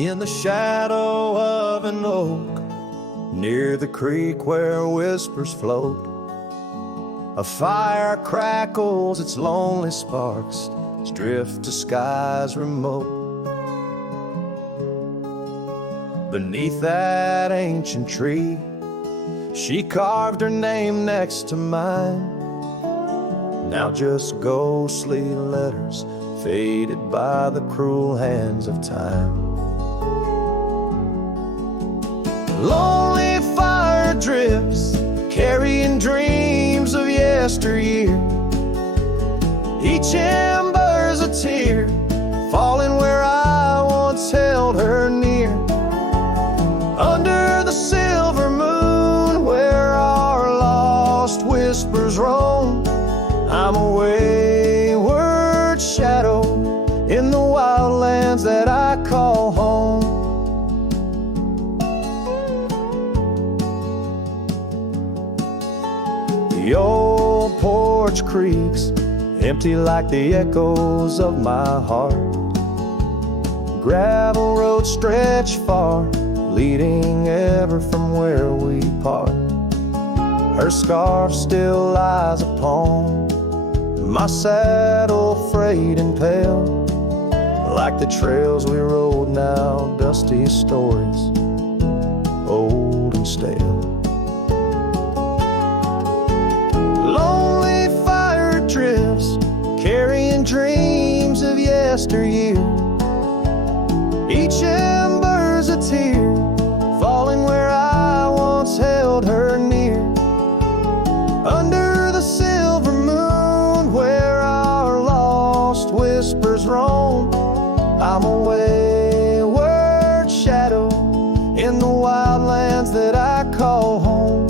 In the shadow of an oak, near the creek where whispers float, a fire crackles its lonely sparks as drift to skies remote. Beneath that ancient tree, she carved her name next to mine. Now just ghostly letters faded by the cruel hands of time. Lonely fire drifts, carrying dreams of yesteryear. Each ember's a tear, falling where I once held her near. Under the silver moon, where our lost whispers roam, I'm a wayward shadow in the wildlands that I call home. The old porch creaks, empty like the echoes of my heart. Gravel roads stretch far, leading ever from where we part. Her scarf still lies upon my saddle, frayed and pale, like the trails we rode now, dusty stories, old and stale. Lonely fire drifts, carrying dreams of yesteryear. Each ember's a tear, falling where I once held her near. Under the silver moon, where our lost whispers roam, I'm a wayward shadow in the wildlands that I call home.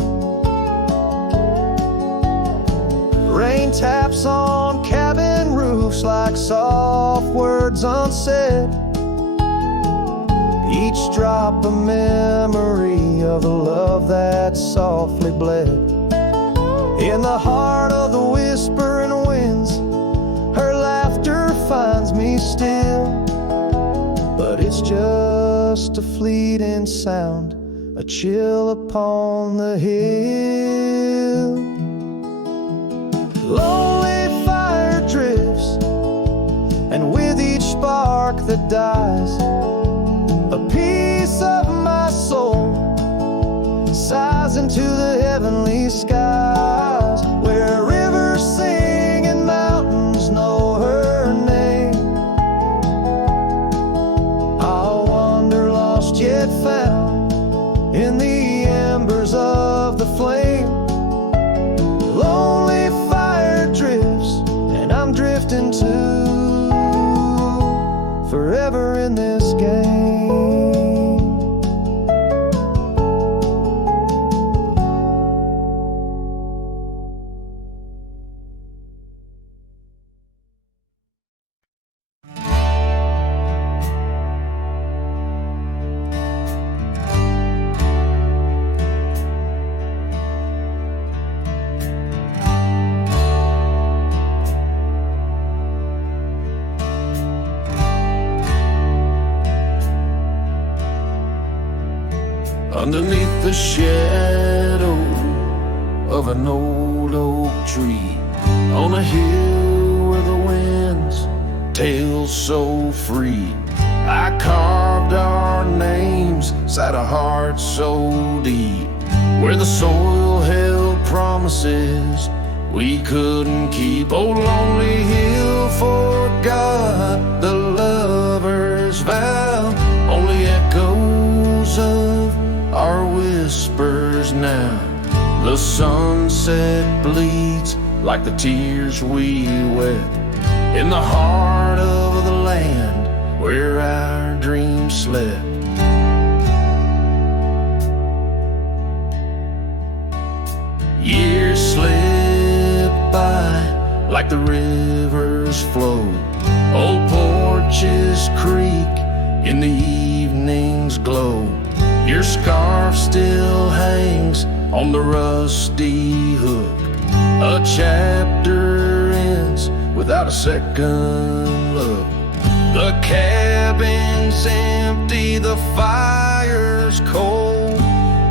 Rain taps on cabin roofs like soft words unsaid, each drop a memory of the love that softly bled. In the heart of the whispering winds, her laughter finds me still, but it's just a fleeting sound, a chill upon the hill. Lonely fire drifts, and with each spark that dies, a piece of my soul sighs into the heavenly skies, where rivers sing and mountains know her name. I'll wander lost yet found in the embers of the flame. Lonely fire drifts, and I'm drifting too, forever in this game. Underneath the shadow of an old oak tree, on a hill where the winds tail so free, I carved our names inside a heart so deep, where the soil held promises we couldn't keep. Oh, lonely hill, forgot the lover's vow, only echoes of our whispers now. The sunset bleeds like the tears we wept in the heart of the land where our dreams slept. Years slip by like the rivers flow, old porches creak in the evening's glow. Your scarf still hangs on the rusty hook. A chapter ends without a second look. The cabin's empty, the fire's cold.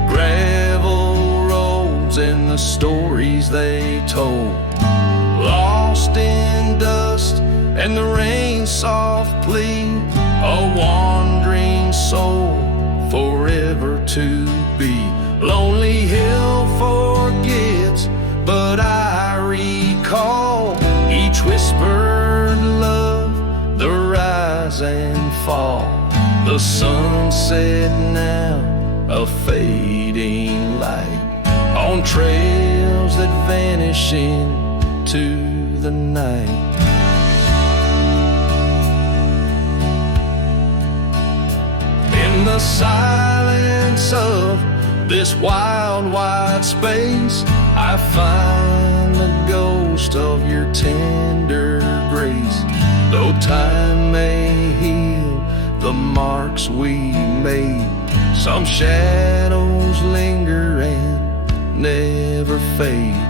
Gravel roads and the stories they told. Lost in dust and the rain's soft plea. A wandering soul forever to be. Lonely Hill forgets, but I recall each whispered love, the rise and fall. The sunset now, a fading light on trails that vanish into the night. In the silence of this wild, wide space, I find the ghost of your tender grace. Though time may heal the marks we made, some shadows linger and never fade.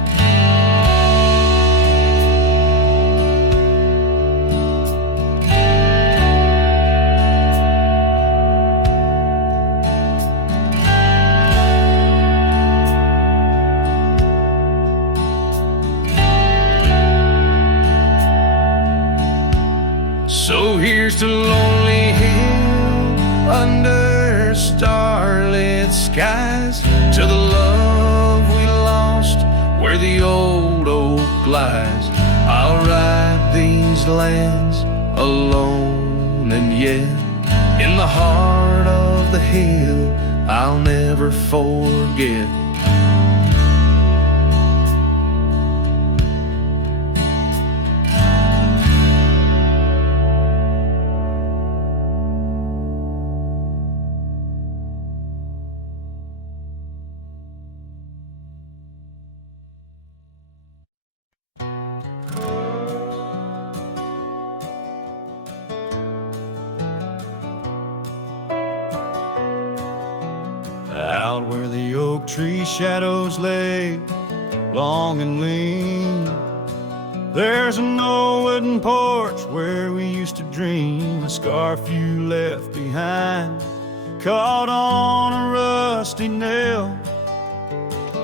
So here's to Lonely Hill under starlit skies, to the love we lost where the old oak lies. I'll ride these lands alone, and yet in the heart of the hill I'll never forget. Out where the oak tree shadows lay, long and lean, there's an old wooden porch where we used to dream. A scarf you left behind, caught on a rusty nail,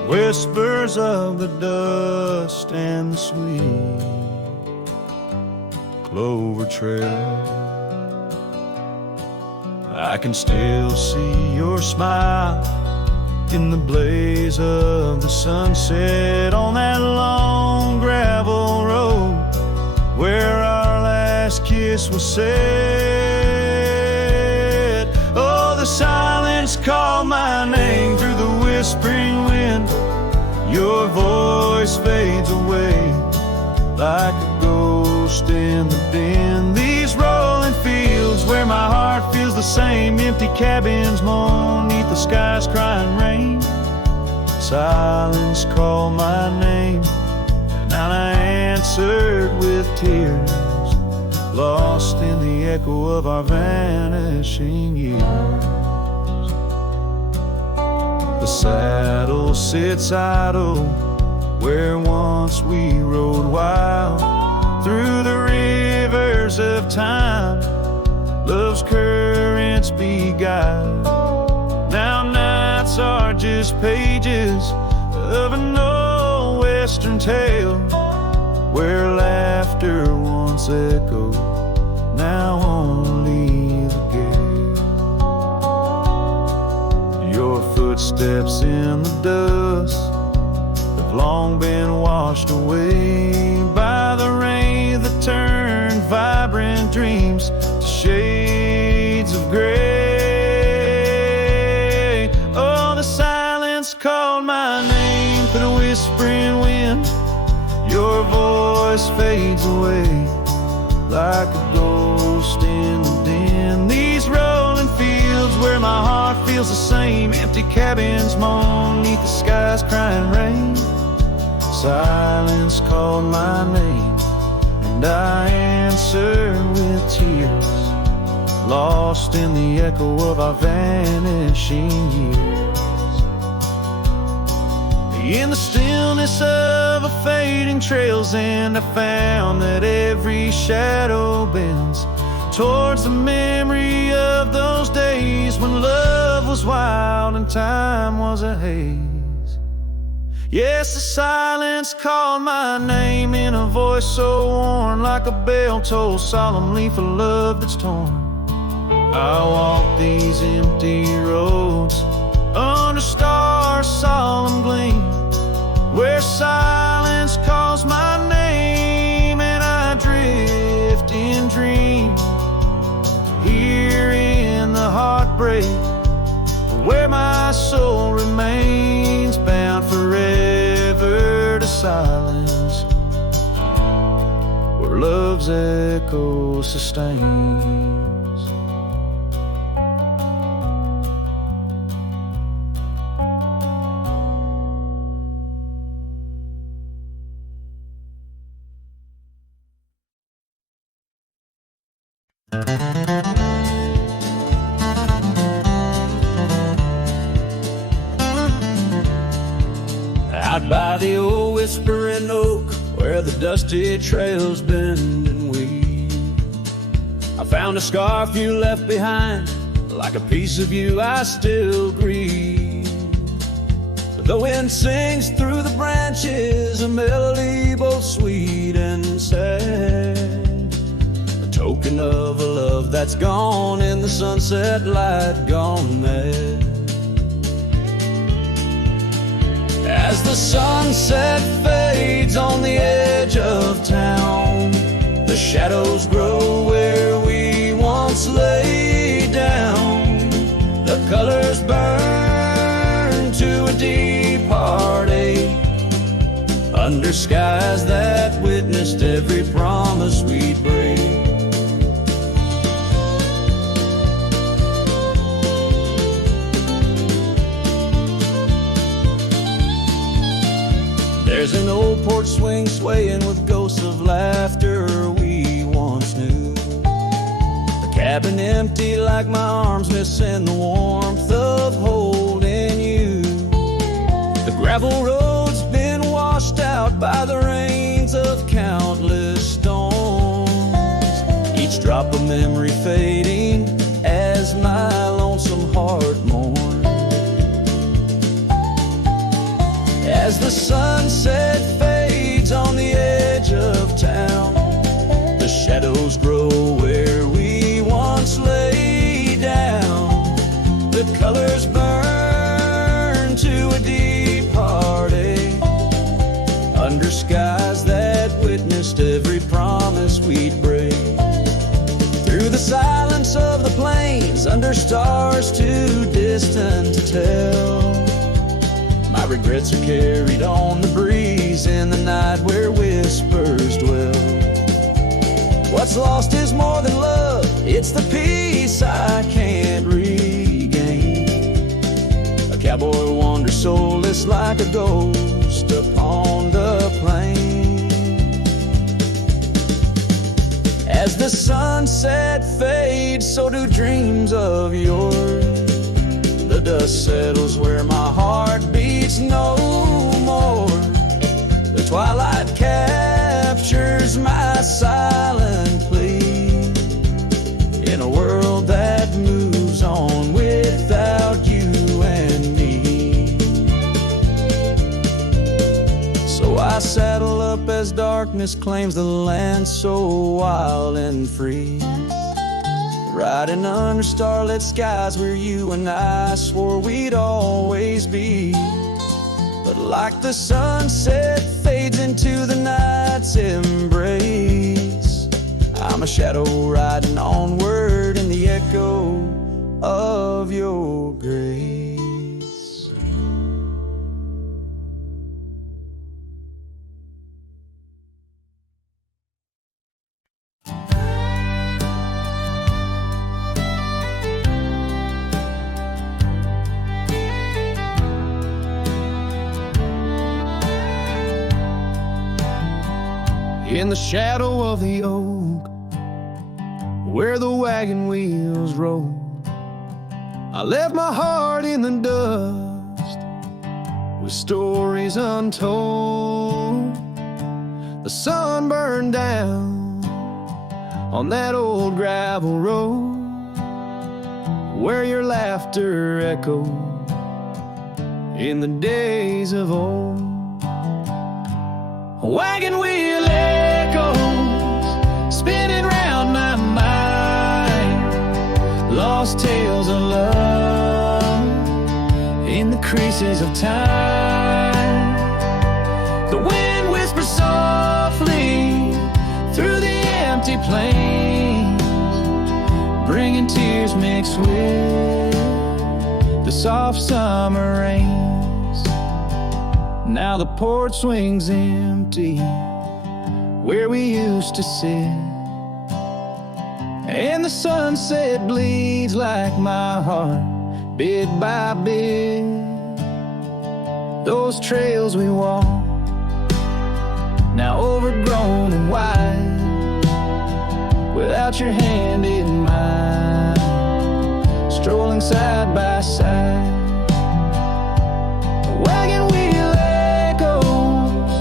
whispers of the dust and the sweet clover trail. I can still see your smile in the blaze of the sunset on that long gravel road where our last kiss was said. Oh, the silence called my name through the whispering wind. Your voice fades away like a ghost in the din. These rolling fields where my heart feels the same, empty cabins moan neath the sky's crying rain. Silence called my name, and I answered with tears, lost in the echo of our vanishing years. The saddle sits idle where once we rode wild through the rivers of time. Love's currents beguiled. Now nights are just pages of an old western tale where laughter once echoed, now only the gale. Your footsteps in the dust have long been washed away by the rain that turned vibrant dreams to shades of gray. Oh, the silence called my name through the whispering wind. Your voice fades away like a ghost in the din. These rolling fields where my heart feels the same, empty cabins moan neath the sky's crying rain. Silence called my name, and I answered with tears, lost in the echo of our vanishing years. In the stillness of a fading trail's end, I found that every shadow bends towards the memory of those days when love was wild and time was a haze. Yes, the silence called my name in a voice so worn, like a bell toll solemnly for love that's torn. I walk these empty roads under stars' solemn gleam, where silence calls my name and I drift in dream. Here in the heartbreak, where my soul remains bound forever to silence, where love's echo sustains. Out by the old whispering oak, where the dusty trails bend and weave, I found a scarf you left behind, like a piece of you I still grieve. But the wind sings through the branches, a melody both sweet and sad, a token of a love that's gone in the sunset light, gone mad. As the sunset fades on the edge of town, the shadows grow where we once lay down. The colors burn to a deep heartache, under skies that witnessed every promise we'd break. There's an old porch swing swaying with ghosts of laughter we once knew. The cabin empty like my arms missing the warmth of holding you. The gravel road's been washed out by the rains of countless storms, each drop of memory fading as my lonesome heart mourns. As the sunset fades on the edge of town, the shadows grow where we once lay down. The colors burn to a deep heartache, under skies that witnessed every promise we'd break. Through the silence of the plains, under stars too distant to tell, my regrets are carried on the breeze in the night where whispers dwell. What's lost is more than love, it's the peace I can't regain. A cowboy wanders soulless like a ghost upon the plain. As the sunset fades, so do dreams of yours. The dust settles where my heart beats no more. The twilight captures my silent plea, in a world that moves on without you and me. So I saddle up as darkness claims the land so wild and free, riding under starlit skies where you and I swore we'd always be. But like the sunset fades into the night's embrace, I'm a shadow riding onward in the echo of your grace. In the shadow of the oak, where the wagon wheels roll, I left my heart in the dust with stories untold. The sun burned down on that old gravel road where your laughter echoed in the days of old. Wagon wheel echoes spinning round my mind, lost tales of love in the creases of time. The wind whispers softly through the empty plains, bringing tears mixed with the soft summer rains. Now the porch swings empty where we used to sit, and the sunset bleeds like my heart, bit by bit. Those trails we walk, now overgrown and wide, without your hand in mine, strolling side by side. A wagon wheel echoes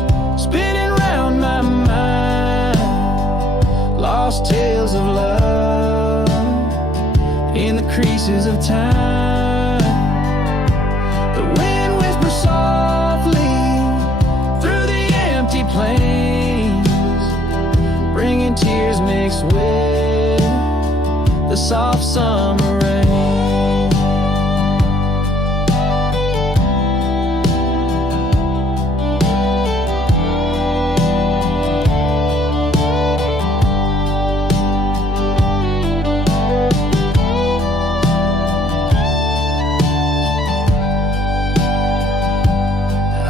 spinning round my mind, lost tales of love in the creases of time. The wind whispers softly through the empty plains, bringing tears mixed with the soft summer rain.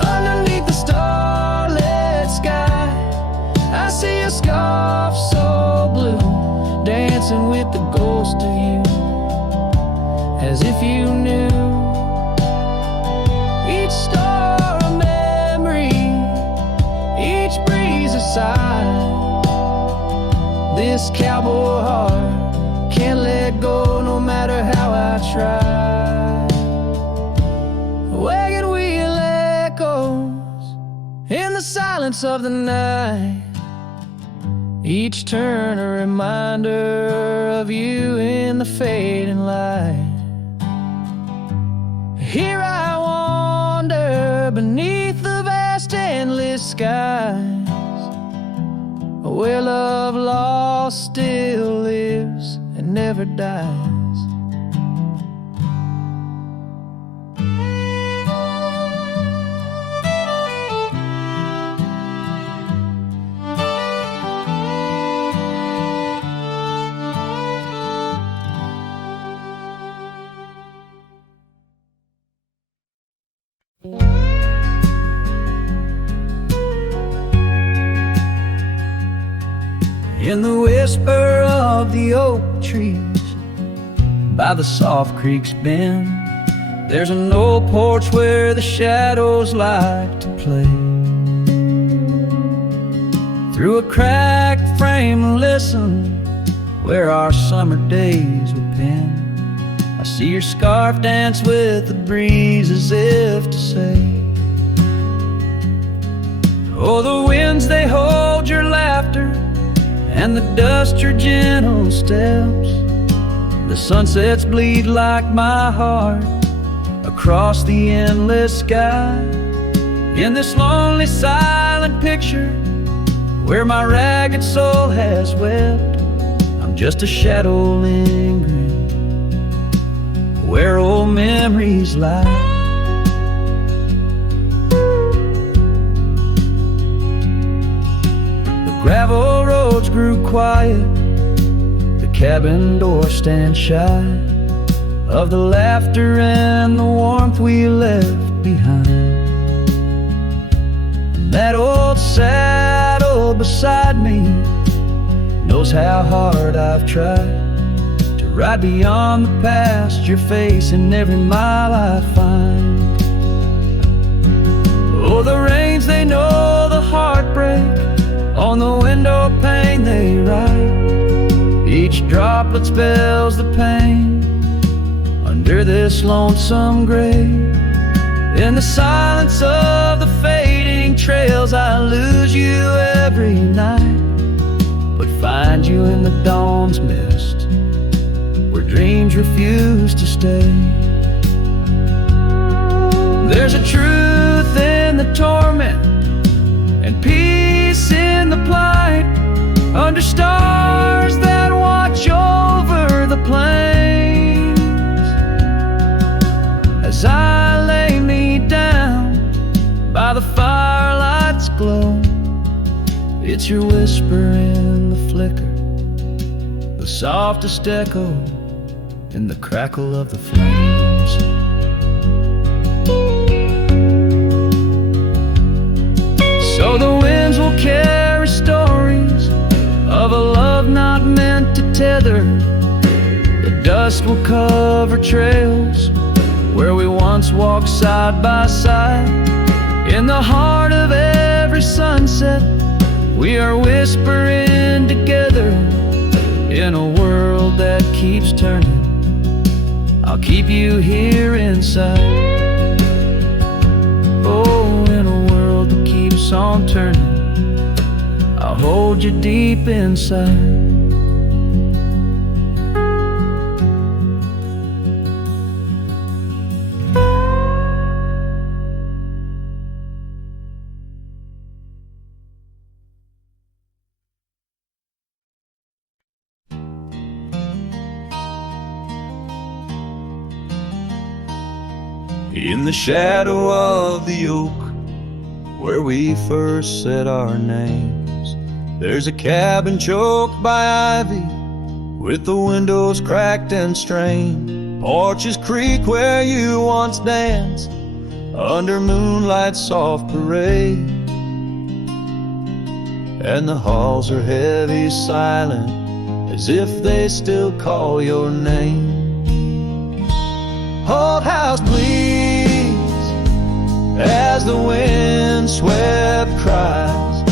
Underneath the starlit sky, I see a scarf so blue, dancing with the ghost of you, as if you knew each star a memory, each breeze a sigh. This cowboy heart can't let go no matter how I try. Wagon wheel echoes in the silence of the night, each turn a reminder of you in the fading light. Here I wander beneath the vast endless skies, where love lost still lives and never dies. In the whisper of the oak trees by the soft creek's bend, there's an old porch where the shadows like to play. Through a cracked frame, listen where our summer days were penned. I see your scarf dance with the breeze as if to say, oh, the winds, they hold your laughter, and the dust your gentle steps. The sunsets bleed like my heart across the endless sky. In this lonely silent picture where my ragged soul has wept, I'm just a shadow lingering where old memories lie. Gravel roads grew quiet, the cabin door stands shy of the laughter and the warmth we left behind. And that old saddle beside me knows how hard I've tried to ride beyond the past you're facing every mile I find. Oh, the rains, they know the heartbreak, on the window pane they write. Each droplet spells the pain under this lonesome grave. In the silence of the fading trails, I lose you every night, but find you in the dawn once missed, where dreams refuse to stay. There's a truth in the torment and peace in the plight, under stars that watch over the plains. As I lay me down by the firelight's glow, it's your whisper in the flicker, the softest echo in the crackle of the flames. So the winds will carry stories of a love not meant to tether. The dust will cover trails where we once walked side by side. In the heart of every sunset, we are whispering together. In a world that keeps turning, I'll keep you here inside. Oh, in a world that keeps on turning, I'll hold you deep inside. In the shadow of the oak, where we first said our names, there's a cabin choked by ivy, with the windows cracked and strained. Porches creak where you once danced, under moonlight's soft parade. And the halls are heavy, silent, as if they still call your name. Old house, please, as the wind-swept cries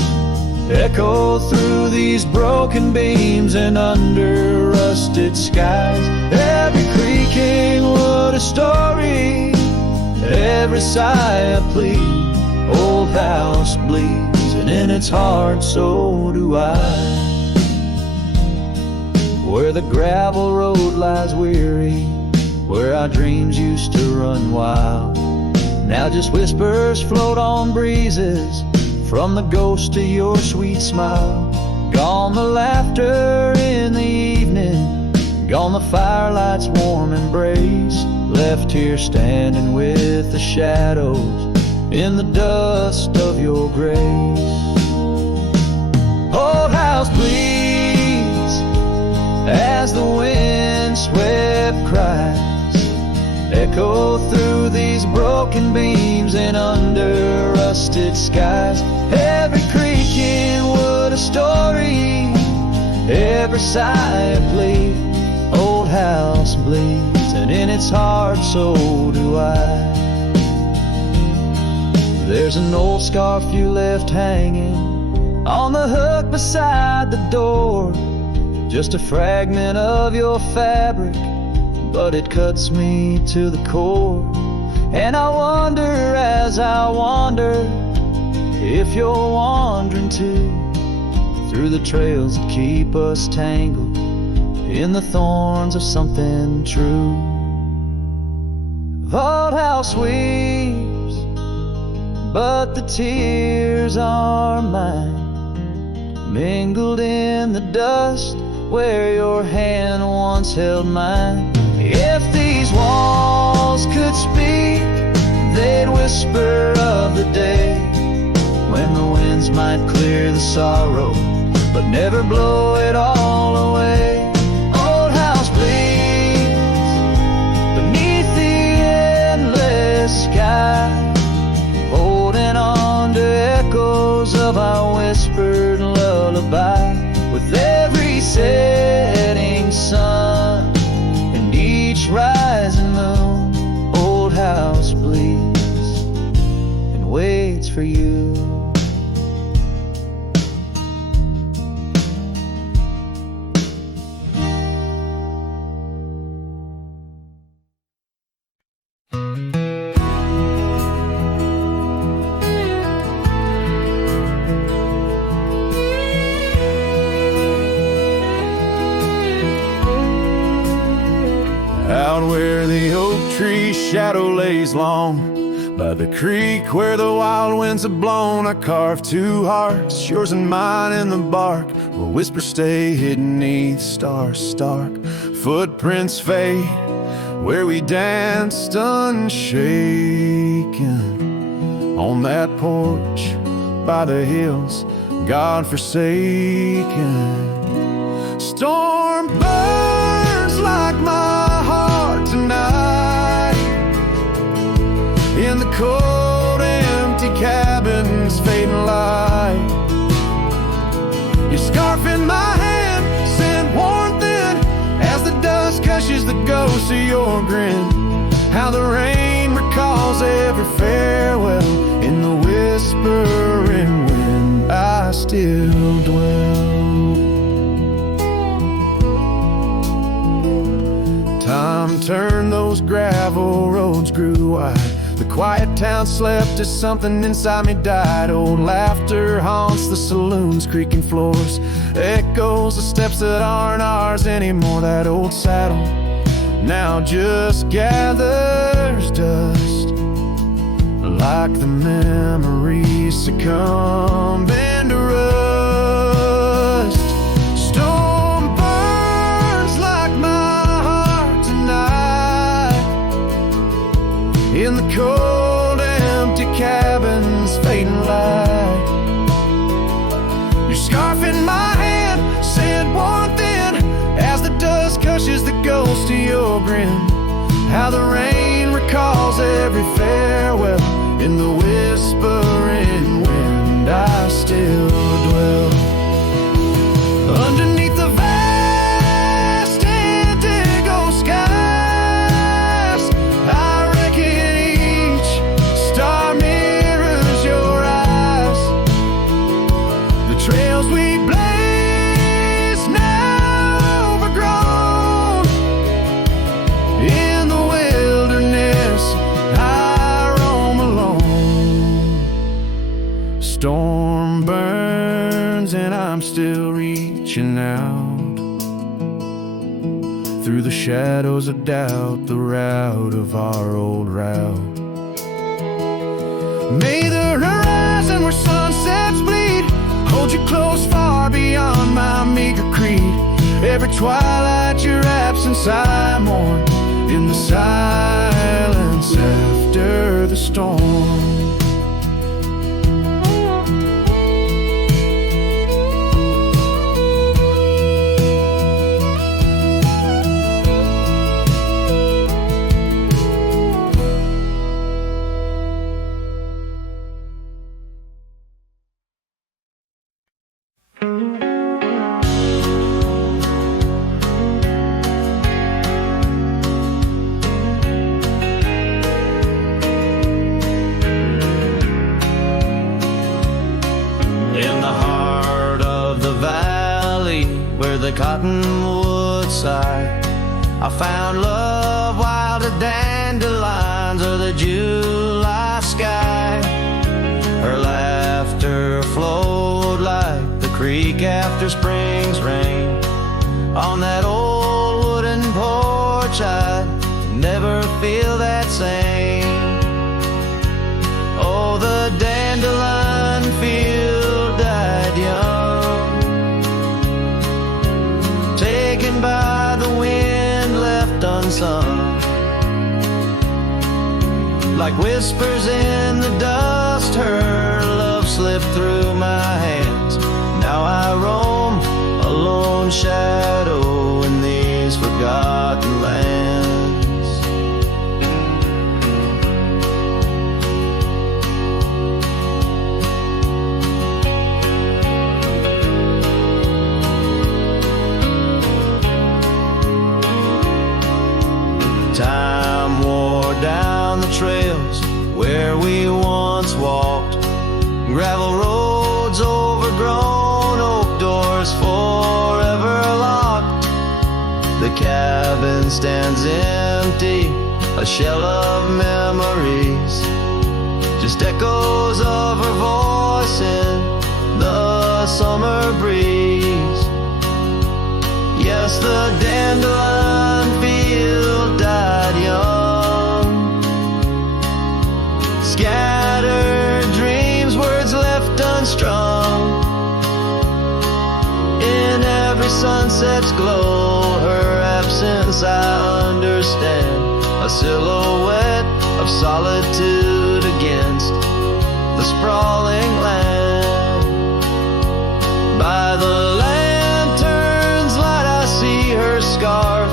echo through these broken beams and under rusted skies. Every creaking wood a story, every sigh a plea. Old house bleeds, and in its heart so do I. Where the gravel road lies weary, where our dreams used to run wild, now just whispers float on breezes from the ghost of your sweet smile. Gone the laughter in the evening, gone the firelight's warm embrace, left here standing with the shadows in the dust of your grace. Old house, please, as the wind swept cries echo through these broken beams and under rusted skies. Every creaking wood a story, every sigh a plea. Old house bleeds, and in its heart so do I. There's an old scarf you left hanging on the hook beside the door, just a fragment of your fabric, but it cuts me to the core. And I wonder as I wander if you're wandering too, through the trails that keep us tangled in the thorns of something true. Old house weeps, but the tears are mine, mingled in the dust where your hand once held mine. If these walls could speak, they'd whisper of the day when the winds might clear the sorrow, but never blow it all away. Old house bleeds beneath the endless sky, holding on to echoes of our whispered lullaby. With every setting sun, rising moon, old house bleeds and waits for you. out where the oak tree shadow lays long. By the creek where the wild winds have blown, I carved two hearts, yours and mine, in the bark, where whispers stay hidden neath stars stark. Footprints fade where we danced unshaken, on that porch by the hills, God-forsaken. Storm burns like my heart tonight, in the cold, empty cabin's fading light. Your scarf in my hand sent warmth in, as the dust gushes the ghost of your grin. How the rain recalls every farewell, in the whispering wind I still dwell. Time turned, those gravel roads grew wide. The quiet town slept as something inside me died. Old laughter haunts the saloons, creaking floors, echoes of steps that aren't ours anymore. That old saddle now just gathers dust, like the memories succumbing to rust. Storm burns like my heart tonight, in the cold, empty cabin's fading light. Your scarf in my hand sent warmth in, as the dust gushes the ghost of your grin. How the rain recalls every farewell, in the whispering wind I still dwell. Underneath the vast indigo skies, I reckon each star mirrors your eyes. The trails we blaze now overgrown, in the wilderness I roam alone. Storm burns and I'm still reaching out, through the shadows of doubt, the route of our old route. May the horizon where sunsets bleed hold you close, far beyond my meager creed. Every twilight your absence I mourn, in the silence after the storm. The cottonwood side, I found love, wild as dandelions or the July sky. Her laughter flowed like the creek after spring's rain. On that old wooden porch I'd never feel that same. Oh, the dandelion field died young, taken by the wind, left unsung. Like whispers in the dust, her love slipped through my hands. Now I roam a lone shadow in these forgotten lands. Time wore down the trails where we once walked, gravel roads overgrown, oak doors forever locked. The cabin stands empty, a shell of memories, just echoes of her voice in the summer breeze. Yes, the dandelion field died sunsets glow, her absence I understand. A silhouette of solitude against the sprawling land. By the lantern's light I see her scarf,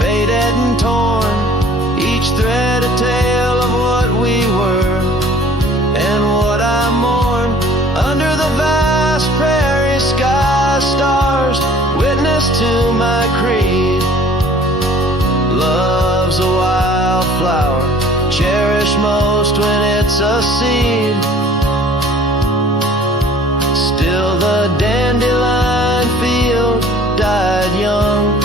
faded and torn, each thread a tale of what we were and what I mourn. Under the vast prairie sky, stars witness to my creed. Love's a wildflower, cherished most when it's a seed. Still the dandelion field died young.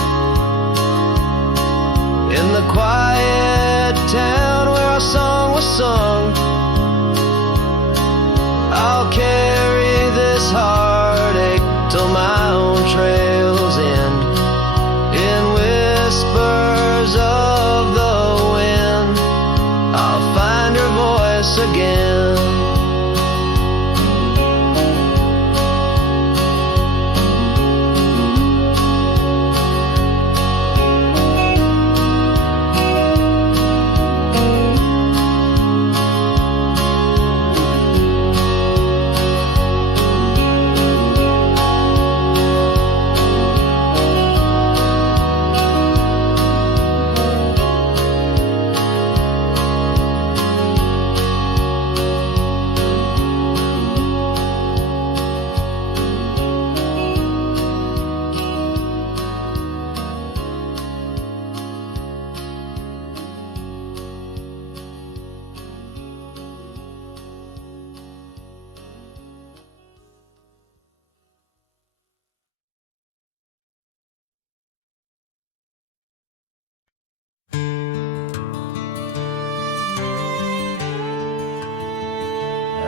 In the quiet town where our song was sung, I'll carry this heartache till my own trails end. In whispers of the wind, I'll find her voice again.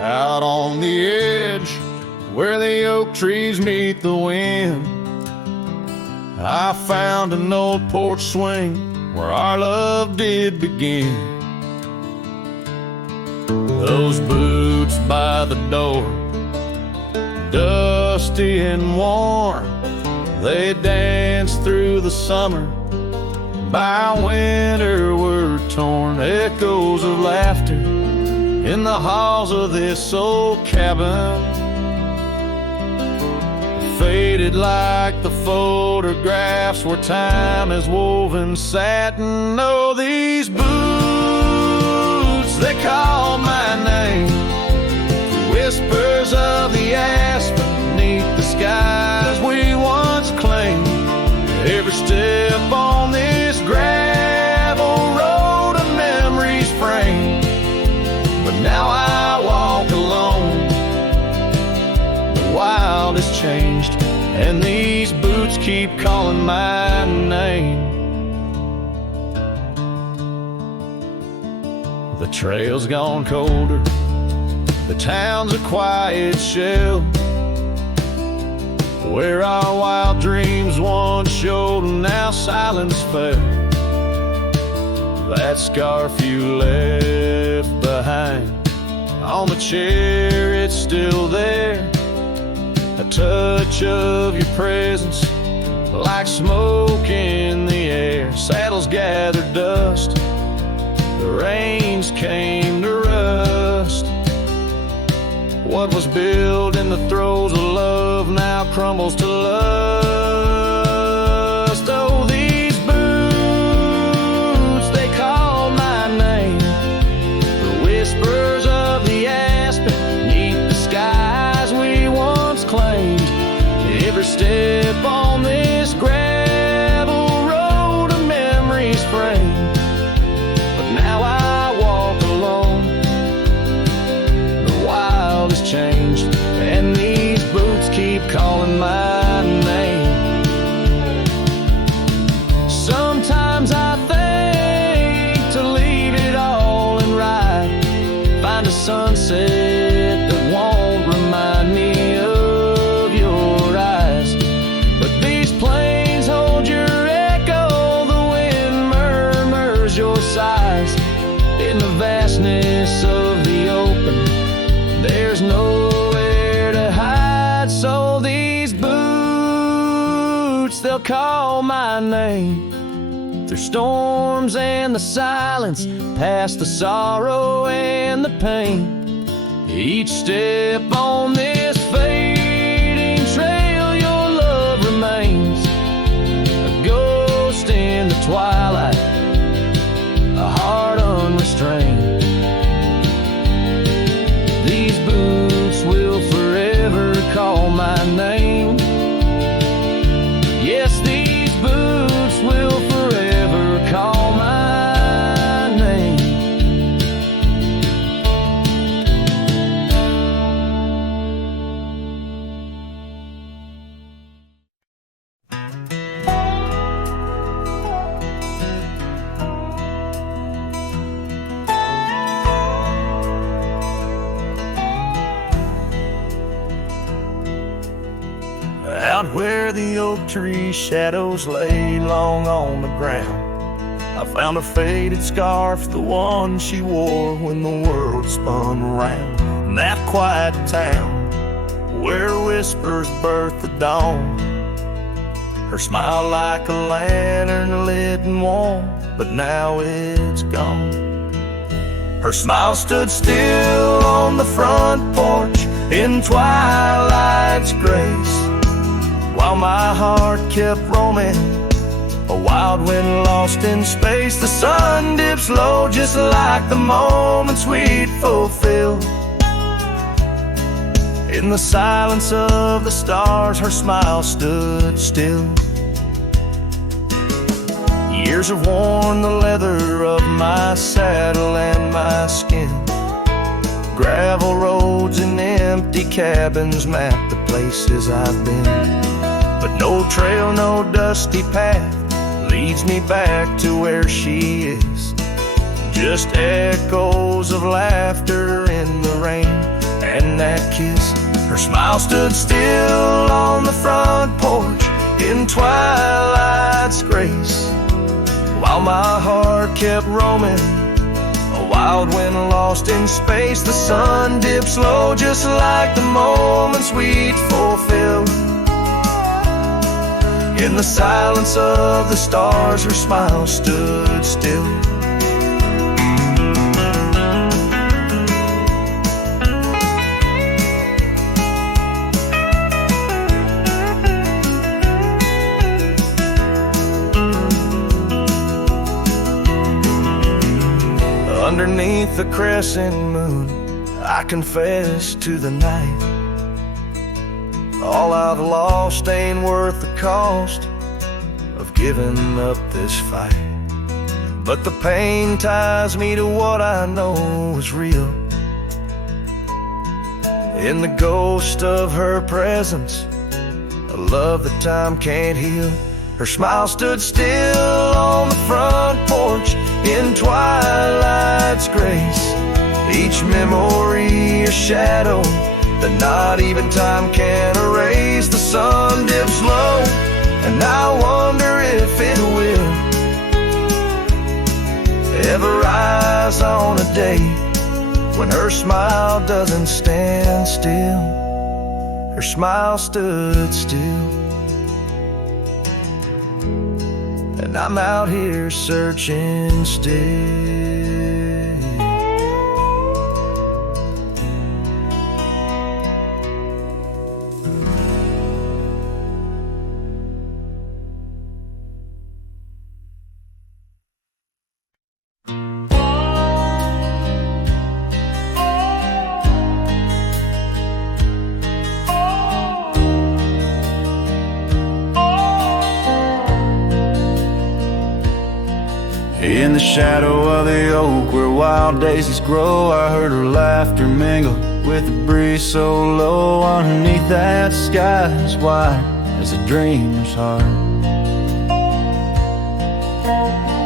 Out on the edge where the oak trees meet the wind, I found an old porch swing where our love did begin. Those boots by the door, dusty and worn, they danced through the summer, by winter were torn. Echoes of laughter in the halls of this old cabin, faded like the photographs where time has woven satin. Oh, these boots, they call my name. Whispers of the aspen beneath the skies we once claimed. Every step on this gravel road a memory's framed. But now I walk alone. The wild has changed, and these boots keep calling my name. The trail's gone colder, the town's a quiet shell, where our wild dreams once showed and now silence fell. That scarf you left behind on the chair, it's still there. A touch of your presence like smoke in the air. Saddles gathered dust, the reins came to rust. What was built in the throes of love now crumbles to lust. Oh, these boots, they call my name. The whispers of the aspen beneath the skies we once claimed. Every step on this gravel road a memory's framed. But now I walk alone. The wild has changed, and these boots keep calling my name. Sometimes I think to leave it all and ride, find a sunset that won't remind me of your eyes. But these place they'll call my name. Through storms and the silence, past the sorrow and the pain. Each step on this fading trail, your love remains. A ghost in the twilight, a heart unrestrained. These boots will forever call my name. Yes, these boots will forever call my name. Out where the oak tree shadows lay long on the ground, I found a faded scarf, the one she wore when the world spun around. In that quiet town where whispers birth the dawn, her smile like a lantern lit and warm, but now it's gone. Her smile stood still on the front porch in twilight's grace, while my heart kept roaming, a wild wind lost in space. The sun dips low just like the moments we'd fulfill. In the silence of the stars, her smile stood still. Years have worn the leather of my saddle and my skin. Gravel roads and empty cabins map the places I've been. But no trail, no dusty path leads me back to where she is. Just echoes of laughter in the rain and that kiss. Her smile stood still on the front porch in twilight's grace, while my heart kept roaming, a wild wind lost in space. The sun dips low just like the moments we'd fulfilled. In the silence of the stars, her smile stood still. Underneath the crescent moon, I confess to the night, all I've lost ain't worth the cost of giving up this fight. But the pain ties me to what I know is real. In the ghost of her presence, a love that time can't heal. Her smile stood still on the front porch in twilight's grace. Each memory a shadow that not even time can erase. The sun dips low, and I wonder if it will ever rise on a day when her smile doesn't stand still. Her smile stood still, and I'm out here searching still. In the shadow of the oak where wild daisies grow, I heard her laughter mingle with the breeze so low. Underneath that sky as wide as a dreamer's heart,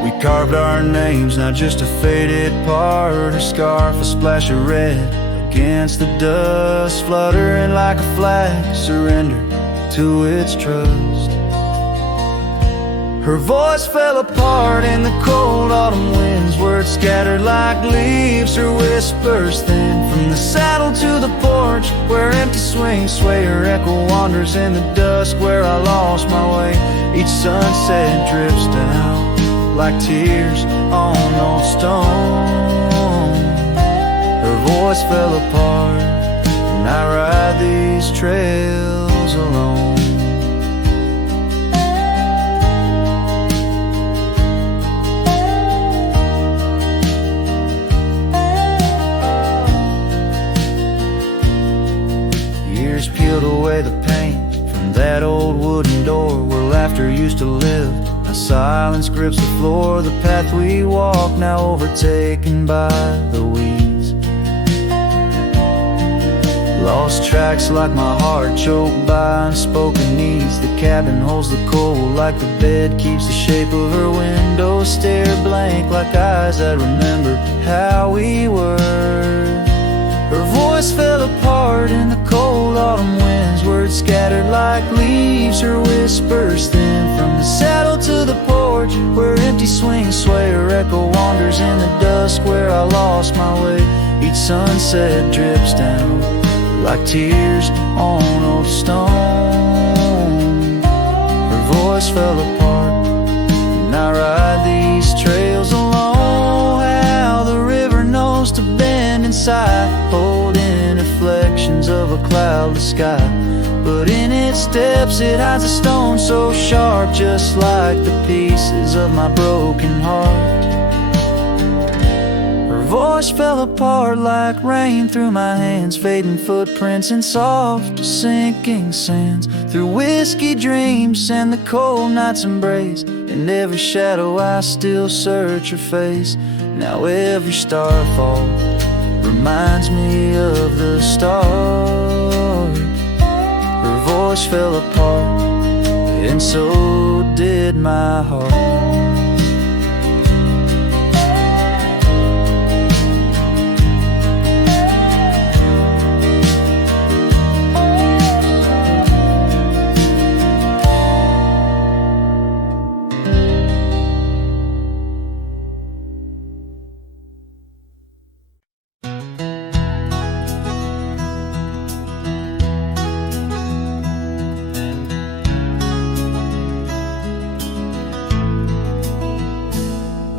we carved our names, not just a faded part. Her scarf, a splash of red against the dust, fluttering like a flag, surrender to its trust. Her voice fell apart in the cold autumn winds, words scattered like leaves, her whispers thin. From the saddle to the porch, where empty swings sway, her echo wanders in the dusk, where I lost my way. Each sunset drips down like tears on old stone. Her voice fell apart, and I ride these trails alone. Peeled away the paint from that old wooden door where laughter used to live. Now silence grips the floor, the path we walk now overtaken by the weeds. Lost tracks like my heart, choked by unspoken needs. The cabin holds the cold like the bed keeps the shape of her window. Stare blank like eyes that remember how we were. Her voice fell apart in the cold autumn winds, words scattered like leaves, her whispers thin. From the saddle to the porch, where empty swings sway, her echo wanders in the dusk, where I lost my way. Each sunset drips down like tears on old stone. Her voice fell apart, and I ride these trails alone. How the river knows to bend inside, holding reflections of a cloudless sky. But in its depths it hides a stone so sharp, just like the pieces of my broken heart. Her voice fell apart like rain through my hands, fading footprints in soft sinking sands. Through whiskey dreams and the cold night's embrace, in every shadow I still search her face. Now every starfall reminds me of the start. Her voice fell apart, and so did my heart.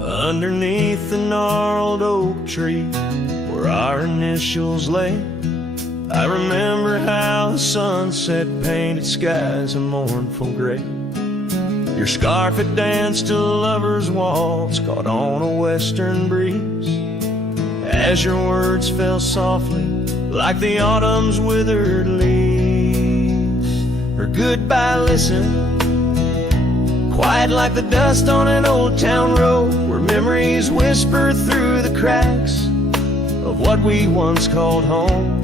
Underneath the gnarled oak tree where our initials lay, I remember how the sunset painted skies a mournful gray. Your scarf had danced a lover's waltz caught on a western breeze, as your words fell softly like the autumn's withered leaves. Her goodbye listened, quiet like the dust on an old town road, where memories whisper through the cracks of what we once called home.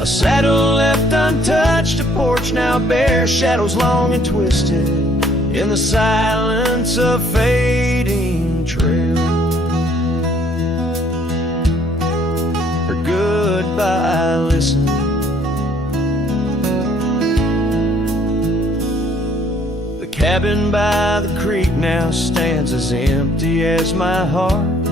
A saddle left untouched, a porch now bare, shadows long and twisted in the silence of fading trail. Her goodbye listened, cabin by the creek now stands as empty as my heart.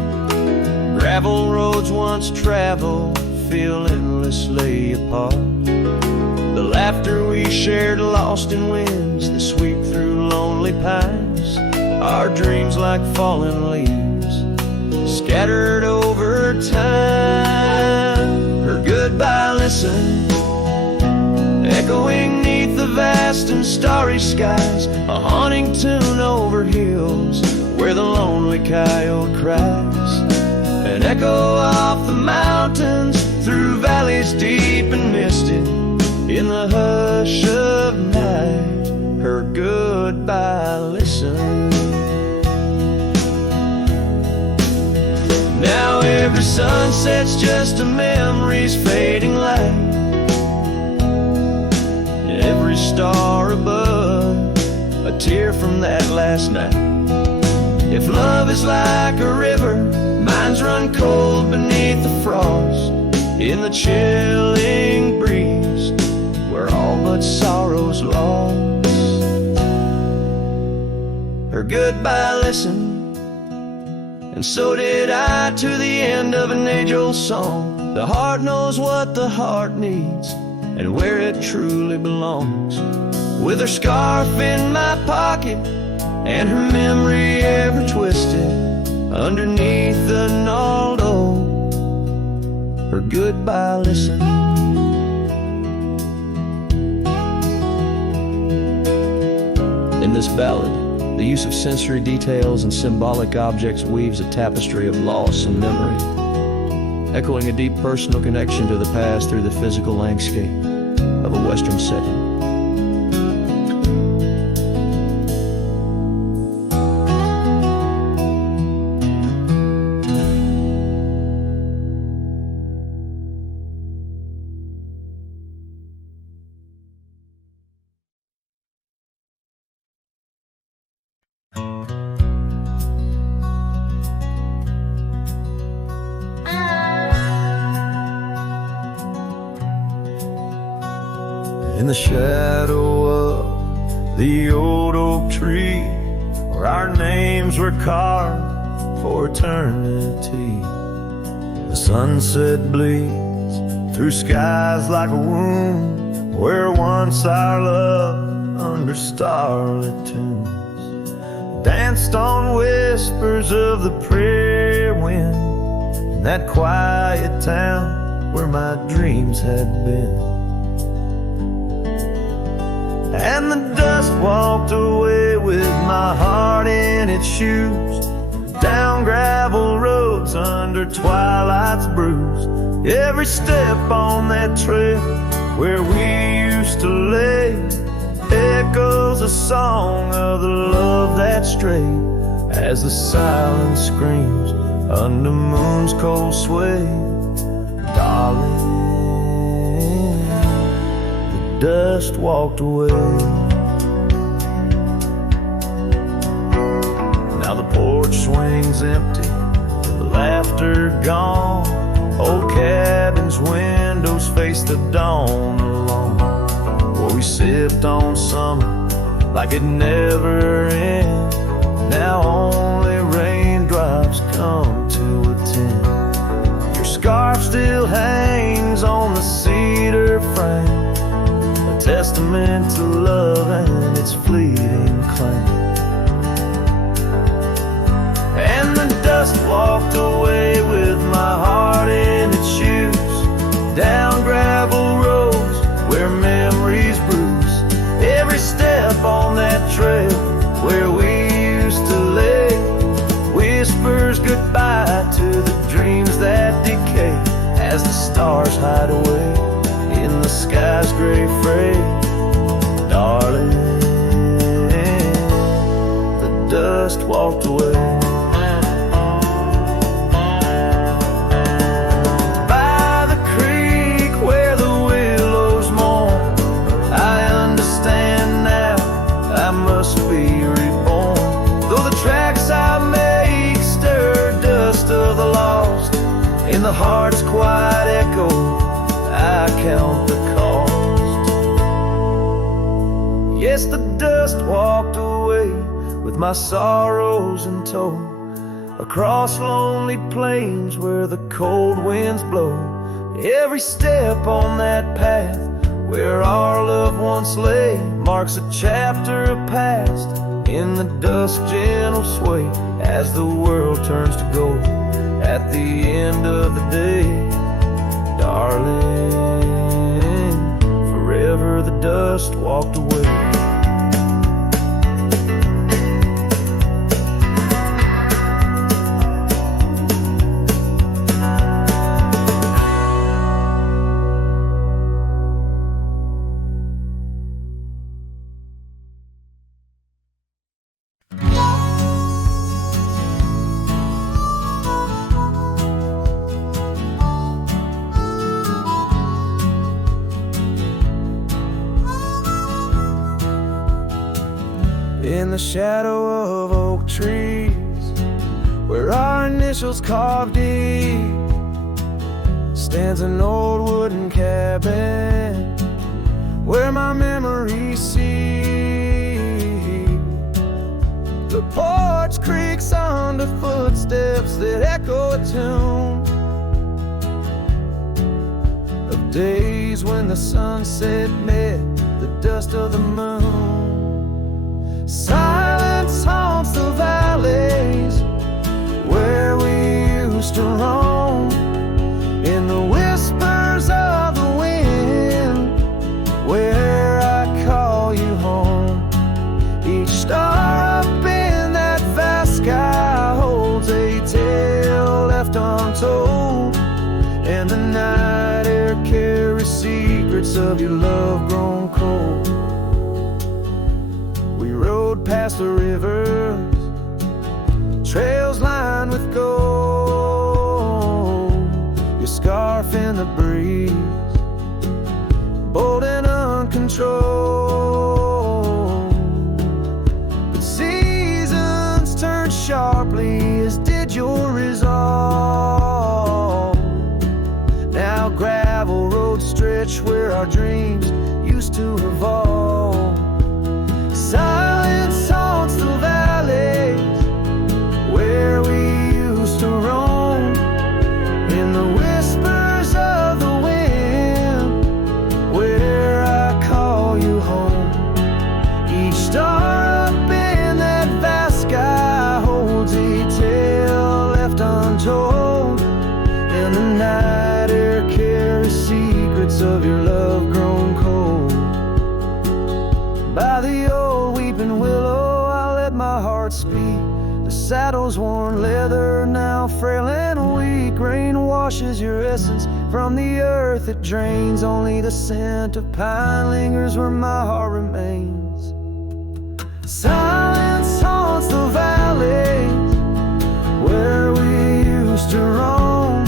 Gravel roads once traveled feel endlessly apart. The laughter we shared lost in winds that sweep through lonely pines. Our dreams like fallen leaves scattered over time. Her goodbye listened, echoing neath the vast and starry skies, a haunting tune over hills where the lonely coyote cries, an echo off the mountains through valleys deep and misted in the hush of night. Her goodbye listen. Now every sunset's just a memory's fading light, every star above a tear from that last night. If love is like a river, mine's run cold beneath the frost, in the chilling breeze where all but sorrow's lost. Her goodbye listen. And so did I to the end of an age-old song. The heart knows what the heart needs and where it truly belongs. With her scarf in my pocket and her memory ever twisted underneath the gnarled oak, her goodbye listen. In this ballad, the use of sensory details and symbolic objects weaves a tapestry of loss and memory, echoing a deep personal connection to the past through the physical landscape of a Western setting. In the shadow of the old oak tree, where our names were carved for eternity, the sunset bleeds through skies like a wound, where once our love under starlit tunes danced on whispers of the prairie wind, in that quiet town where my dreams had been. And the dust walked away with my heart in its shoes, down gravel roads under twilight's bruise. Every step on that trail where we used to lay echoes a song of the love that strayed, as the silence screams under moon's cold sway. Darling, dust walked away. Now the porch swings empty, the laughter gone. Old cabins, windows face the dawn alone, where we sipped on summer like it never end. Now only raindrops come to attend. Your scarf still hangs on the cedar frame, testament to love and its fleeting claim. And the dust walked away with my heart in its shoes, down gravel roads where memories bruise. Every step on that trail where we used to lay whispers goodbye to the dreams that decay, as the stars hide away in the sky's gray fray. Darling, the dust walked away. By the creek where the willows mourn, I understand now I must be reborn. Though the tracks I make stir dust of the lost, in the heart's quiet echo I count the cost. Yes, the dust walked away with my sorrows in tow, across lonely plains where the cold winds blow. Every step on that path where our love once lay marks a chapter of past in the dusk gentle sway, as the world turns to gold at the end of the day. Darling, forever the dust walked away. In the shadow of oak trees, where our initials carved deep, stands an old wooden cabin where my memories see the steps, creaks under footsteps that echo a tune of days when the sunset met the dust of the moon. Silence haunts the valleys where we used to roam, in the whispers of the wind where I call you home. Each star up in that vast sky holds a tale left untold, and the night air carries secrets of your love grown cold. We rode past the rivers, trails lined with gold, your scarf in the breeze, bold and uncontrolled. But seasons turned sharply, as did your resolve. Now gravel roads stretch where our dreams used to revolve. Silence haunts the valleys where we used to roam, in the whispers of the wind where I call you home. Each star up in that vast sky holds a tale left untold, and the night air carries secrets of your love grown cold. By the old weeping willow I let my heart speak. The saddle's worn leather, now frail and weak. Rain washes your essence from the earth it drains. Only the scent of pine lingers where my heart remains. Silence haunts the valleys where we used to roam,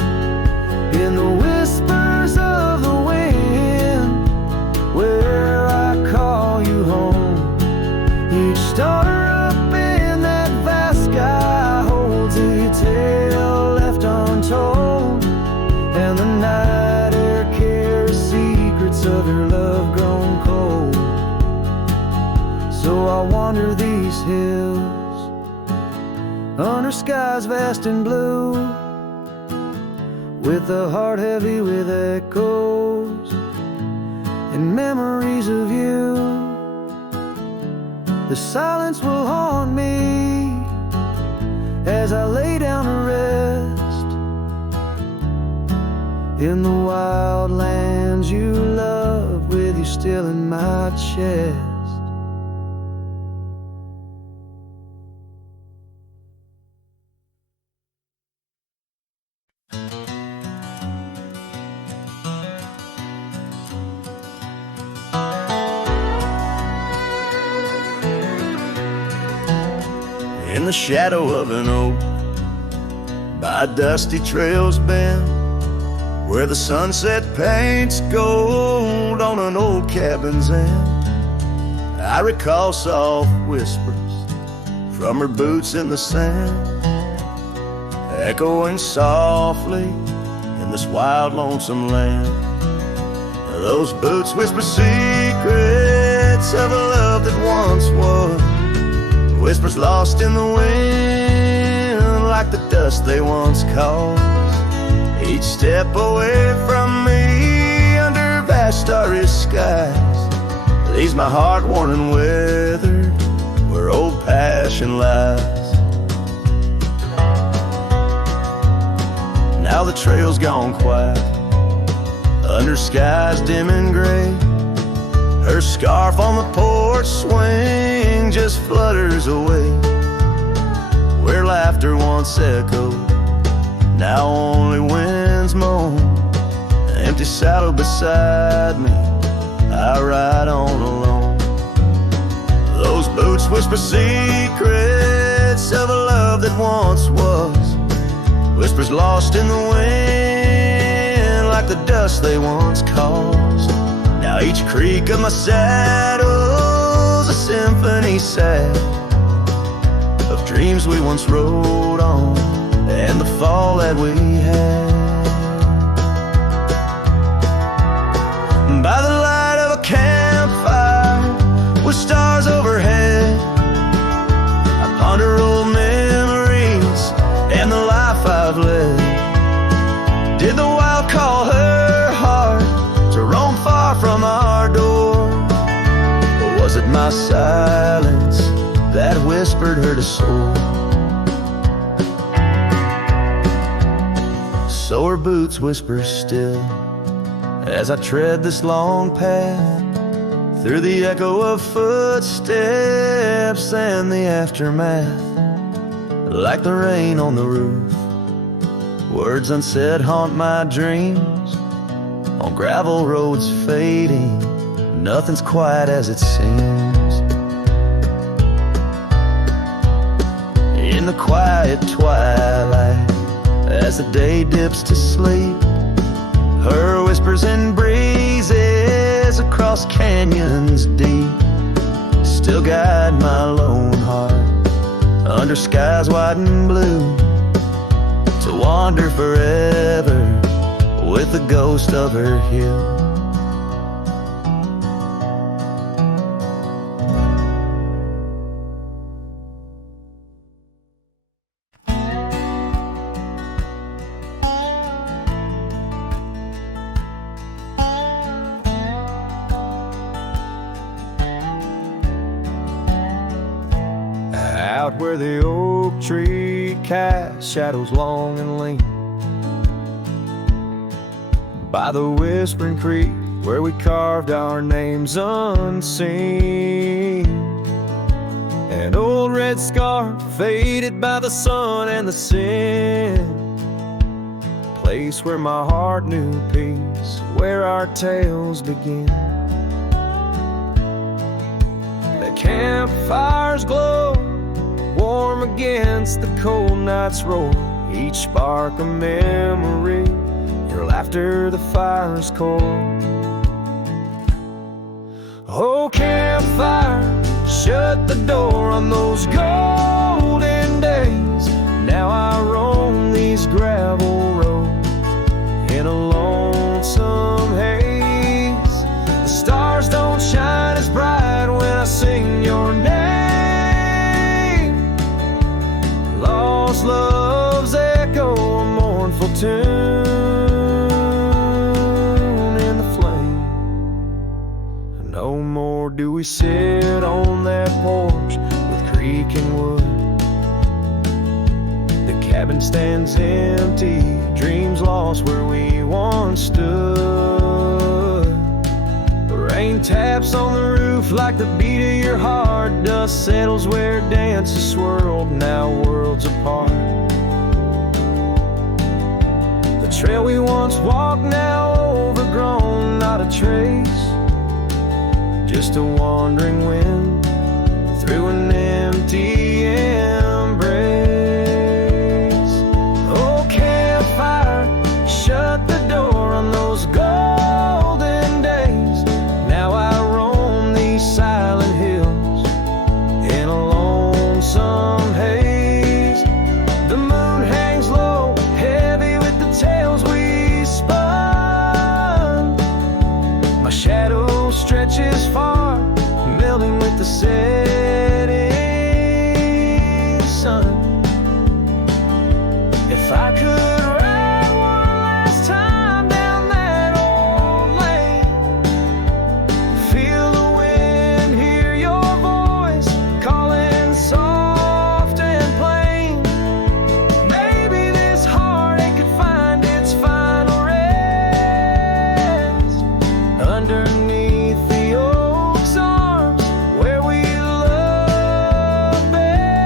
in the whispers of the wind where I call you home. Each star up in that vast sky holds a tale left untold, and the night air carries secrets of your love grown cold. So I wander these hills under skies vast and blue, with a heart heavy with echoes and memories of you. The silence will haunt me as I lay down to rest in the wild lands you love, with you still in my chest. In the shadow of an oak, by dusty trails bend, where the sunset paints gold on an old cabin's end, I recall soft whispers from her boots in the sand, echoing softly in this wild, lonesome land. Those boots whisper secrets of a love that once was, whispers lost in the wind like the dust they once caused. Each step away from me under vast starry skies leaves my heart worn and weathered where old passion lies. Now the trail's gone quiet under skies dim and gray. Her scarf on the porch swing just flutters away. Where laughter once echoed, now only winds moan. An empty saddle beside me, I ride on alone. Those boots whisper secrets of a love that once was, whispers lost in the wind like the dust they once caused. Now each creak of my saddle's a symphony sad of dreams we once rode on and the fall that we had. By the light of a campfire with stars overhead, I ponder old memories silence that whispered her to soar. So her boots whisper still as I tread this long path through the echo of footsteps and the aftermath. Like the rain on the roof, words unsaid haunt my dreams. On gravel roads fading, nothing's quite as it seems. In the quiet twilight, as the day dips to sleep, her whispers and breezes across canyons deep still guide my lone heart under skies wide and blue, to wander forever with the ghost of her hill. Out where the oak tree casts shadows long and lean, by the whispering creek where we carved our names unseen. An old red scarf faded by the sun and the sin, place where my heart knew peace, where our tales begin. The campfire's glow, warm against the cold night's roar, each spark a memory, your laughter the fire's core. Oh, campfire, shut the door on those golden days. Now I roam these gravel roads in a lonesome haze. The stars don't shine as bright when I sing your name. Lost love's echo, a mournful tune in the flame. No more do we sit on that porch with creaking wood. The cabin stands empty, dreams lost where we once stood. The rain taps on the roof like the beat of your heart. Dust settles where dances swirled, now worlds apart. The trail we once walked, now overgrown, not a trace, just a wandering wind through an empty embrace. Oh, campfire, shut the door on those golden days. Now I roam these silent hills in a lonesome haze. The moon hangs low, heavy with the tales we spun. My shadow stretches far, melting with the setting sun. If I could ride one last time down that old lane, feel the wind, hear your voice calling soft and plain. Maybe this heartache could find its final rest underneath the oak's arms where we love best.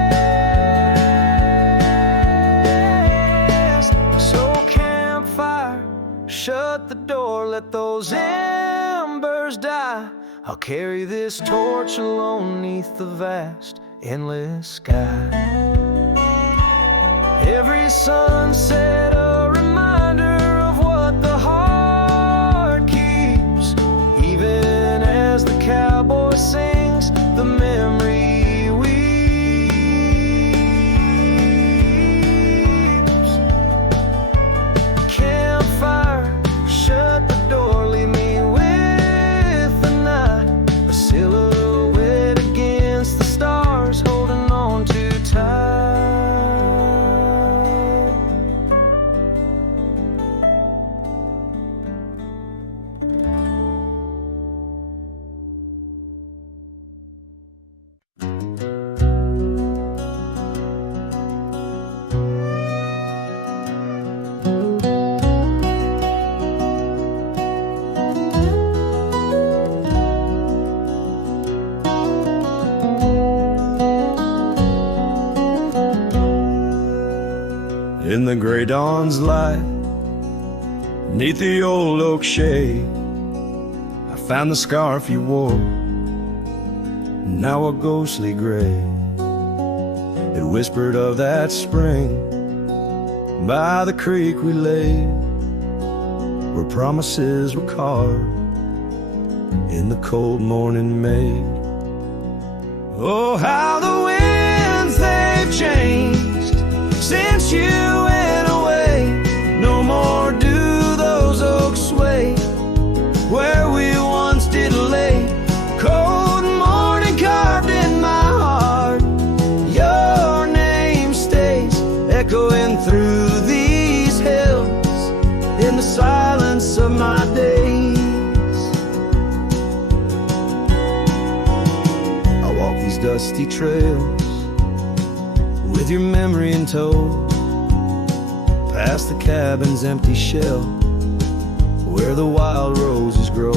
So campfire, shut the door, let those embers die. I'll carry this torch alone neath the vast, endless sky. Every sunset a reminder of what the heart keeps. Even as the cowboy sings, the memory weeps. Campfire, shut the door, leave me with the night. A silhouette against the stars, holding on too tight. in the gray dawn's light. Neath the old oak shade, I found the scarf you wore, now a ghostly gray. It whispered of that spring by the creek we lay, where promises were carved in the cold morning made. Oh, how the winds they've changed since you went away. No more do those oaks sway where we once did lay. Cold morning carved in my heart, your name stays echoing through these hills in the silence of my days. I walk these dusty trails with your memory in tow, past the cabin's empty shell where the wild roses grow.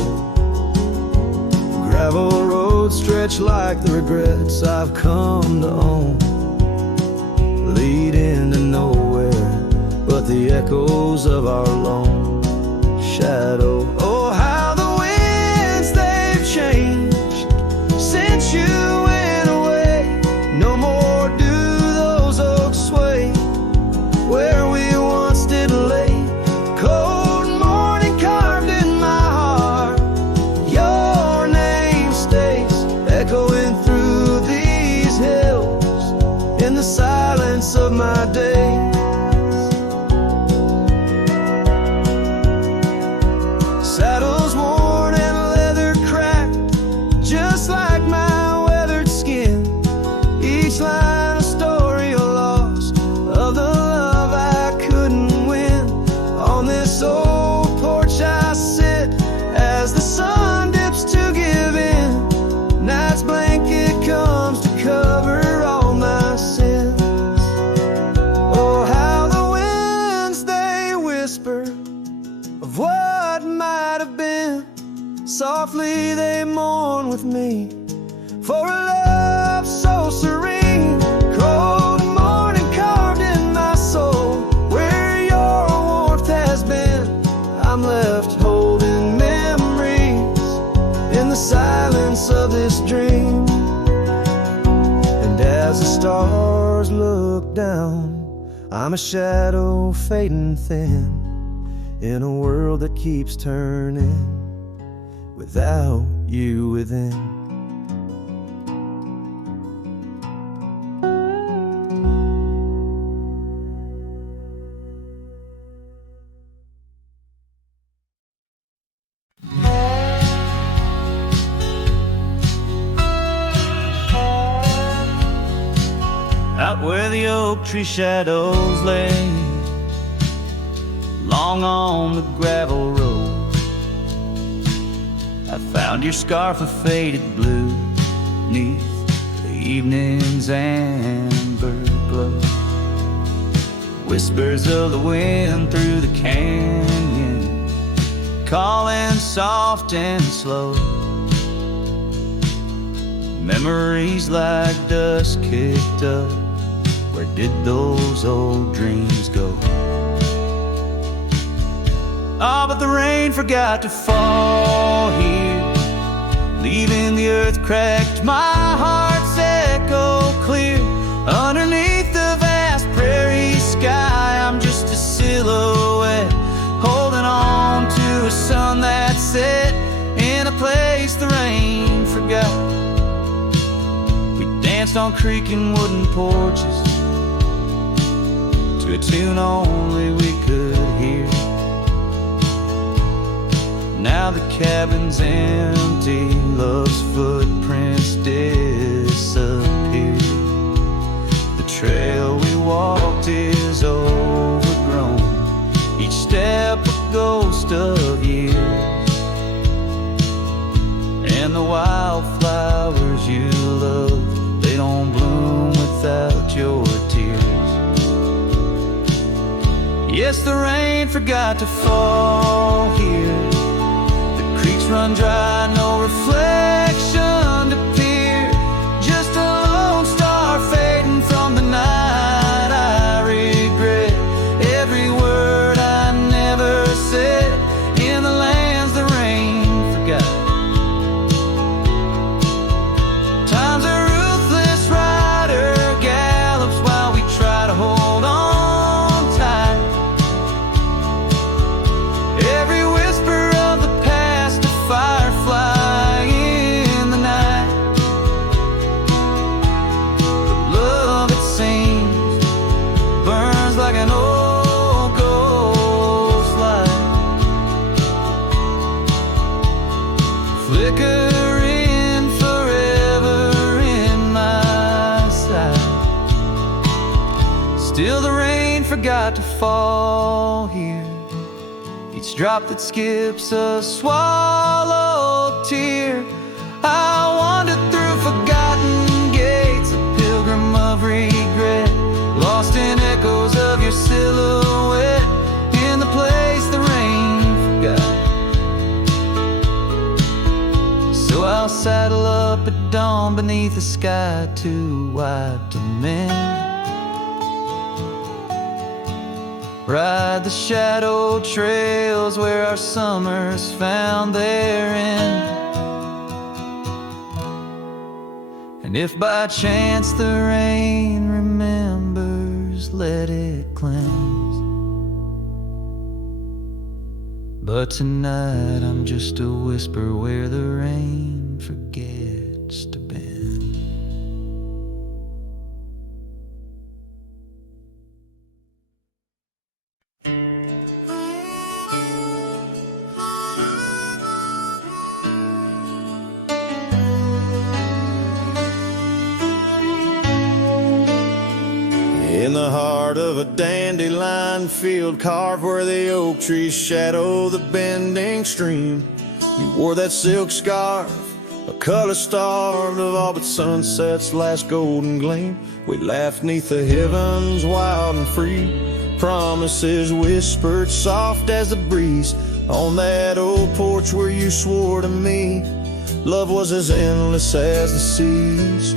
Gravel roads stretch like the regrets I've come to own, lead into nowhere but the echoes of our lone shadow. Oh, how the winds they've changed since you went away. No more do those oaks sway where we once did lay. Cold morning carved in my heart, your name stays echoing through these hills in the silence of my days. Saddles worn and leather cracked, just like my weathered skin. Each line a story of loss, of the love I couldn't win. On this old porch I sit as the sun dips to give in. Night's blanket comes to cover all my sins. Oh, how the winds they whisper of what might have been. Softly they mourn with me for a love so serene. Cold morning carved in my soul where your warmth has been. I'm left holding memories in the silence of this dream. And as the stars look down, I'm a shadow fading thin in a world that keeps turning without you within. Out where the oak tree shadows lay, long on the gravel road, I found your scarf of faded blue neath the evening's amber glow. Whispers of the wind through the canyon, calling soft and slow. Memories like dust kicked up, where did those old dreams go? Oh, but the rain forgot to fall here, leaving the earth cracked, my heart's echo clear. Underneath the vast prairie sky, I'm just a silhouette, holding on to a sun that set in a place the rain forgot. We danced on creaking wooden porches to a tune only we could hear. Now the cabin's empty, love's footprints disappear. The trail we walked is overgrown, each step a ghost of years. And the wildflowers you love, they don't bloom without your tears. Yes, the rain forgot to fall here, creeks run dry, no reflection to peer. Just a lone star fading from the night I regret. Still the rain forgot to fall here. Each drop that skips a swallowed tear. I wandered through forgotten gates, a pilgrim of regret, lost in echoes of your silhouette, in the place the rain forgot. So I'll saddle up at dawn beneath a sky too wide to mend, ride the shadowed trails where our summers found their end. And if by chance the rain remembers, let it cleanse. But tonight I'm just a whisper where the rain forgets to bend. In the heart of a dandelion field, carved where the oak trees shadow the bending stream, you wore that silk scarf, a color starved of all but sunset's last golden gleam. We laughed neath the heavens wild and free, promises whispered soft as the breeze on that old porch where you swore to me love was as endless as the seas.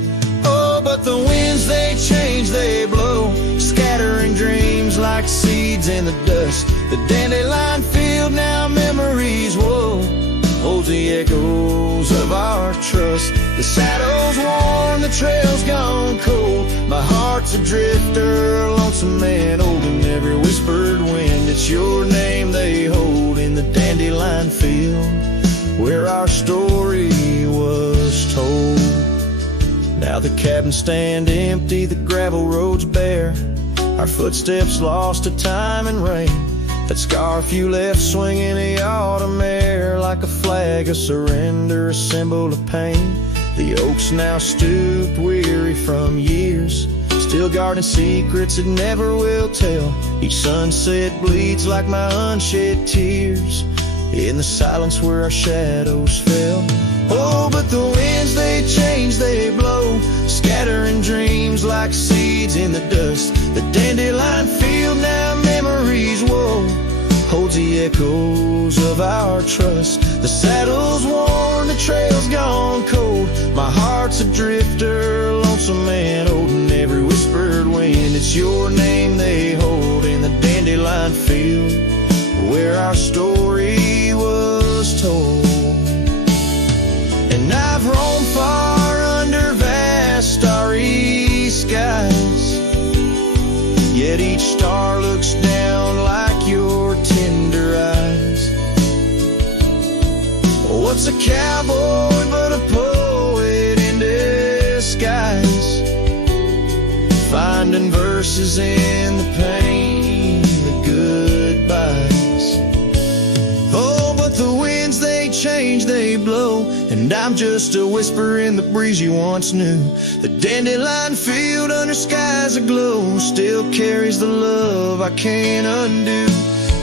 But the winds, they change, they blow, scattering dreams like seeds in the dust. The dandelion field, now memories, whoa, holds the echoes of our trust. The saddle's worn, the trail's gone cold, my heart's a drifter, lonesome and old, and every whispered wind, it's your name they hold in the dandelion field where our story was told. Now the cabins stand empty, the gravel roads bare, our footsteps lost to time and rain. That scarf you left swinging in the autumn air like a flag of surrender, a symbol of pain. The oaks now stooped, weary from years, still guarding secrets it never will tell. Each sunset bleeds like my unshed tears in the silence where our shadows fell. Oh, but the winds, they change, they blow, scattering dreams like seeds in the dust. The dandelion field, now memories, whoa, holds the echoes of our trust. The saddle's worn, the trail's gone cold, my heart's a drifter, lonesome and old, and every whispered wind, it's your name they hold in the dandelion field where our story was told. And I've roamed far under vast starry skies, yet each star looks down like your tender eyes. What's a cowboy but a poet in disguise, finding verses in the pain, the goodbyes. Oh, but the winds, they change, they blow, and I'm just a whisper in the breeze you once knew. The dandelion field under skies aglow still carries the love I can't undo.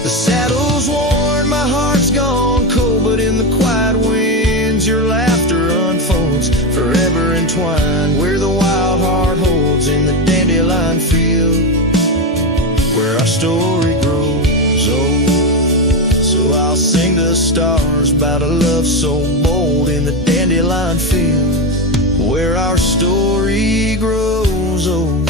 The saddle's worn, my heart's gone cold, but in the quiet winds your laughter unfolds, forever entwined where the wild heart holds in the dandelion field where our story grows old. So I'll sing the stars about a love so bold in the dandelion field where our story grows old.